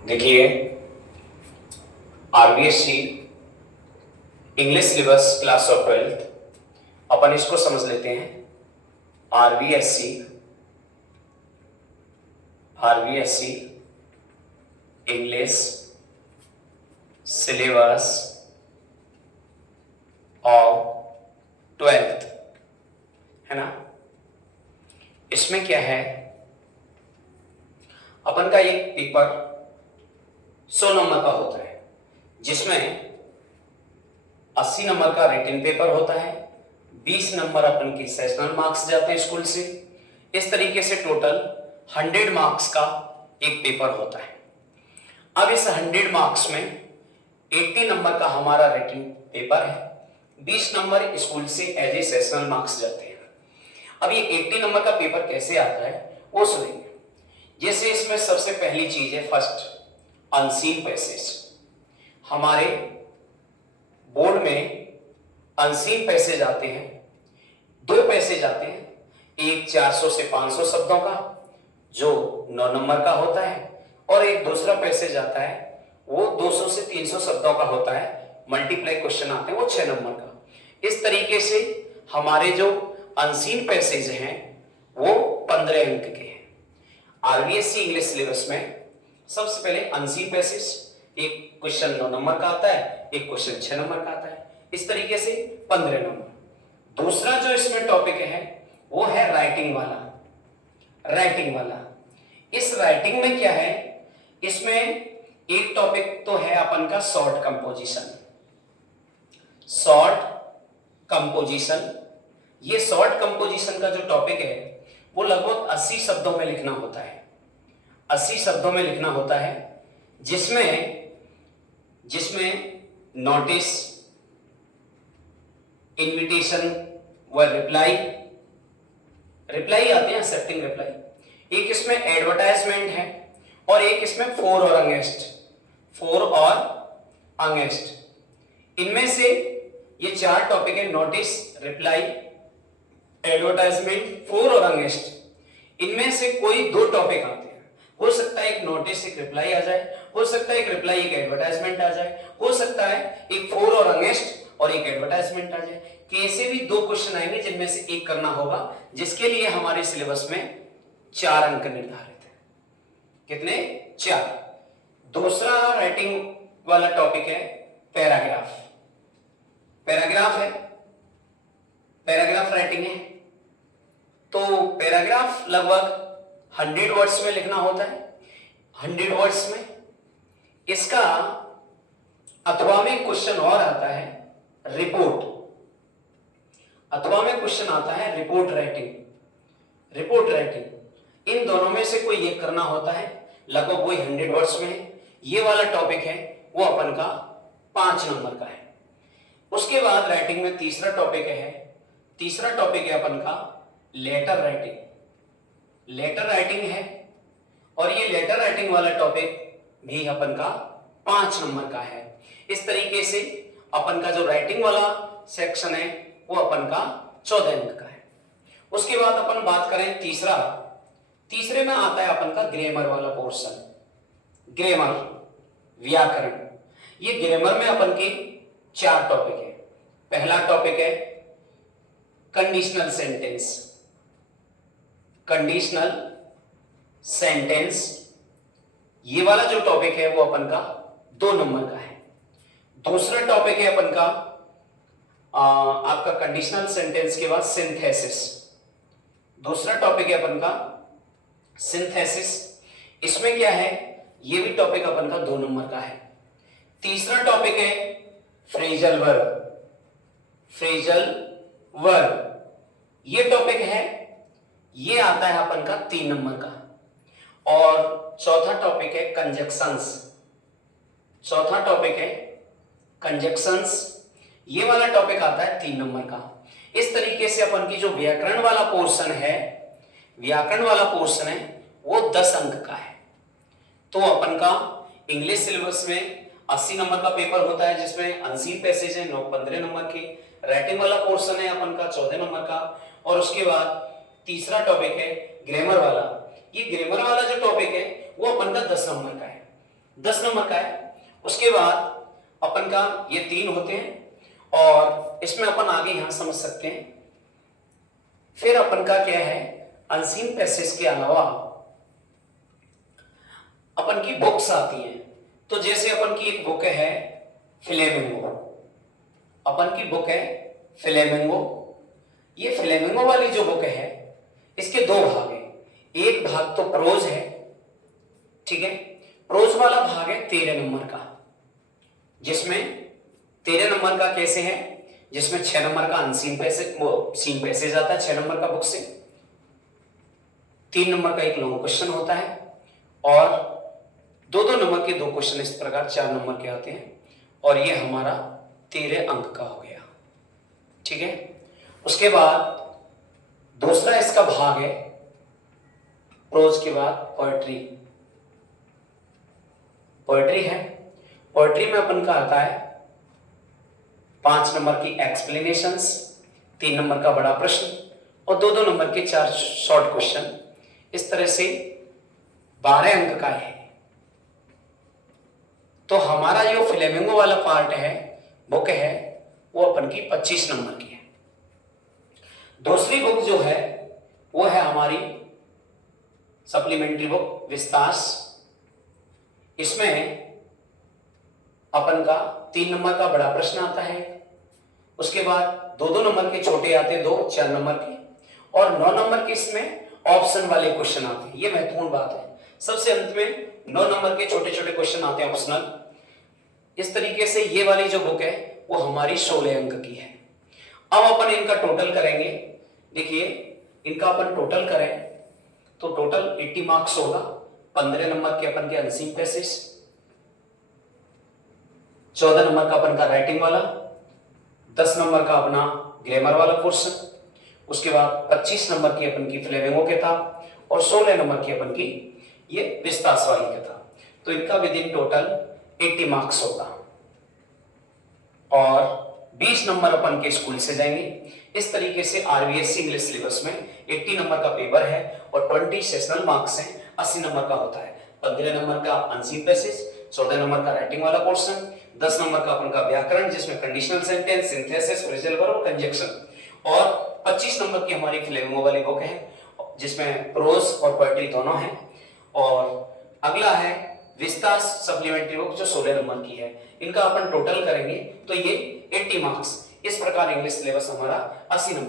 देखिए, RBSC English syllabus class of 12th अपन इसको समझ लेते हैं। RBSC RBSC English syllabus of 12th है ना। इसमें क्या है, अपन का एक पेपर 100 नंबर का होता है, जिसमें 80 नंबर का रिटन पेपर होता है, 20 नंबर अपन के सेशनल मार्क्स जाते हैं स्कूल से। इस तरीके से टोटल 100 मार्क्स का एक पेपर होता है। अब इस 100 मार्क्स में 80 नंबर का हमारा रिटन पेपर है, 20 नंबर स्कूल से एज ए सेशनल मार्क्स जाते हैं। अब ये 80 नंबर का पेपर कैसे आता है वो सुनेंगे। जैसे इसमें सबसे पहली चीज है फर्स्ट अनसीन पैसेज। हमारे बोर्ड में अनसीन पैसेज आते हैं, 2 पैसेज आते हैं, एक 400 से 500 शब्दों का जो 9 नंबर का होता है, और एक दूसरा पैसेज आता है वो 200 से 300 शब्दों का होता है, मल्टीप्लाई क्वेश्चन आते हैं वो 6 नंबर का। इस तरीके से हमारे जो अनसीन पैसेज हैं वो 15 अंक के हैं। आरबीएससी इंग्लिश सिलेबस में सबसे पहले अनसीन पैसेज, एक क्वेश्चन 9 नंबर का आता है, एक क्वेश्चन 6 नंबर का आता है, इस तरीके से 15 नंबर। दूसरा जो इसमें टॉपिक है वो है राइटिंग वाला। इस राइटिंग में क्या है, इसमें एक टॉपिक तो है अपन का शॉर्ट कंपोजिशन। ये शॉर्ट कंपोजिशन का जो टॉपिक है वो लगभग 80 शब्दों में लिखना होता है, 80 शब्दों में लिखना होता है, जिसमें नोटिस, इनविटेशन व रिप्लाई आते हैं, एक्सेप्टिंग रिप्लाई, एक इसमें एडवर्टाइजमेंट है, और एक इसमें फॉर और अगेंस्ट। इनमें से ये 4 टॉपिक है, नोटिस, रिप्लाई, एडवर्टाइजमेंट, फॉर और अगेंस्ट। इनमें से कोई 2 टॉपिक आते हैं, हो सकता है एक नोटिस एक रिप्लाई आ जाए, हो सकता है एक रिप्लाई एक एडवर्टाइजमेंट आ जाए, हो सकता है एक फॉर और अगेंस्ट और एक एडवर्टाइजमेंट आ जाए। कैसे भी 2 क्वेश्चन आएंगे जिनमें से एक करना होगा, जिसके लिए हमारे सिलेबस में 4 अंक निर्धारित है। कितने? 4। दूसरा राइटिंग वाला टॉपिक है पैराग्राफ राइटिंग है। तो पैराग्राफ लगभग 100 वर्ड्स में लिखना होता है। 100 वर्ड्स में इसका अथवा में क्वेश्चन और आता है रिपोर्ट राइटिंग। इन दोनों में से कोई एक करना होता है, लगभग वही 100 वर्ड्स में है। ये वाला टॉपिक है वो अपन का 5 नंबर का है। उसके बाद राइटिंग में तीसरा टॉपिक है अपन का लेटर राइटिंग है, और ये लेटर राइटिंग वाला टॉपिक भी अपन का 5 नंबर का है। इस तरीके से अपन का जो राइटिंग वाला सेक्शन है वो अपन का 14 अंक का है। उसके बाद अपन बात करें तीसरे में आता है अपन का ग्रामर वाला पोर्शन, व्याकरण। ये ग्रामर में अपन के 4 टॉपिक है। पहला टॉपिक है कंडीशनल सेंटेंस। ये वाला जो टॉपिक है वो अपन का 2 नंबर का है। दूसरा टॉपिक है अपन का आपका कंडीशनल सेंटेंस के बाद सिंथेसिस। दूसरा टॉपिक है अपन का सिंथेसिस। इसमें क्या है, ये भी टॉपिक अपन का 2 नंबर का है। तीसरा टॉपिक है फ्रेजल वर्ब। ये टॉपिक है, ये आता है अपन का 3 नंबर का। और चौथा टॉपिक है कंजक्शंस। ये वाला टॉपिक आता है 3 नंबर का। इस तरीके से अपन की जो व्याकरण वाला पोर्शन है वो 10 अंक का है। तो अपन का इंग्लिश सिलेबस में 80 नंबर का पेपर होता है, जिसमें अनसीन पैसेज है 15 नंबर के, राइटिंग वाला पोर्शन है अपन का 14 नंबर का, और उसके बाद तीसरा टॉपिक है ग्रामर वाला। ये ग्रामर वाला जो टॉपिक है वो अपन का 10 नंबर का है। 10 नंबर का है। उसके बाद अपन का ये 3 होते हैं और इसमें अपन आगे यहां समझ सकते हैं। फिर अपन का क्या है, अनसीन पैसेज के अलावा अपन की बुक्स आती हैं। तो जैसे अपन की एक बुक है फ्लेमिंगो, अपन की बुक है फ्लेमिंगो। ये फ्लेमिंगो वाली जो बुक है इसके 2 भाग हैं। एक भाग तो प्रोज है, ठीक है। प्रोज वाला भाग है 13 नंबर का, जिसमें 13 नंबर का कैसे है, जिसमें 6 नंबर का अनसीन पैसेज, सीन पैसेज आता है 6 नंबर का बुक से। 3 नंबर का एक लॉन्ग क्वेश्चन होता है और 2-2 नंबर के 2 क्वेश्चन इस प्रकार 4 नंबर के आते हैं और ये हमारा 13 अंक का हो गया, ठीक है। उसके बाद दूसरा इसका भाग है प्रोज के बाद पोएट्री। पोएट्री है, पोएट्री में अपन का आता है 5 नंबर की एक्सप्लेनेशंस, 3 नंबर का बड़ा प्रश्न और 2-2 नंबर के 4 शॉर्ट क्वेश्चन। इस तरह से 12 अंक का है। तो हमारा जो फ्लेमिंगो वाला पार्ट है, बुक है, वो अपन की 25 नंबर की है। दूसरी बुक जो है वो है हमारी सप्लीमेंट्री बुक विस्तास। इसमें अपन का 3 नंबर का बड़ा प्रश्न आता है, उसके बाद 2-2 नंबर के छोटे आते हैं, 2 4 नंबर के, और 9 नंबर के इसमें ऑप्शन वाले क्वेश्चन आते हैं। ये महत्वपूर्ण बात है। सबसे अंत में 9 नंबर के छोटे छोटे क्वेश्चन आते हैं ऑप्शनल। इस तरीके से ये वाली जो बुक है वो हमारी 16 अंक की है। अब अपन इनका टोटल करेंगे। देखिए इनका अपन टोटल करें तो टोटल 80 मार्क्स होगा। 15 नंबर के अपन के अनसीन पैसेज, 14 नंबर का अपन का राइटिंग वाला, 10 नंबर का अपना ग्रामर वाला पोर्शन, उसके बाद 25 नंबर की अपन की फ्लेमिंगो किताब और 16 नंबर की अपन की ये विस्तास वाली किताब। तो इनका विद इन टोटल 80 मार्क्स होगा और 20 नंबर अपन के स्कूल से जाएंगे। इस तरीके से आरबीएससी इंग्लिश सिलेबस में 80 नंबर का पेपर है और 20 सेशनल मार्क्स हैं, 80 नंबर का होता है। 15 नंबर का अनसीन पैसेज, 14 नंबर का राइटिंग वाला पोर्शन, 10 नंबर का अपन का व्याकरण जिसमें conditional sentence, synthesis, phrasal verb और कंजक्शन, और 25 नंबर की हमारी फ्लेमिंगो वाली बुक है जिसमें प्रोज और पोएट्री दोनों हैं। और अगला है विस्तास सप्लीमेंट्री बुक जो 16 नंबर की है। इनका अपन टोटल करेंगे तो ये 80 मार्क्स। इस प्रकार इंग्लिश सिलेबस हमारा 80 नंबर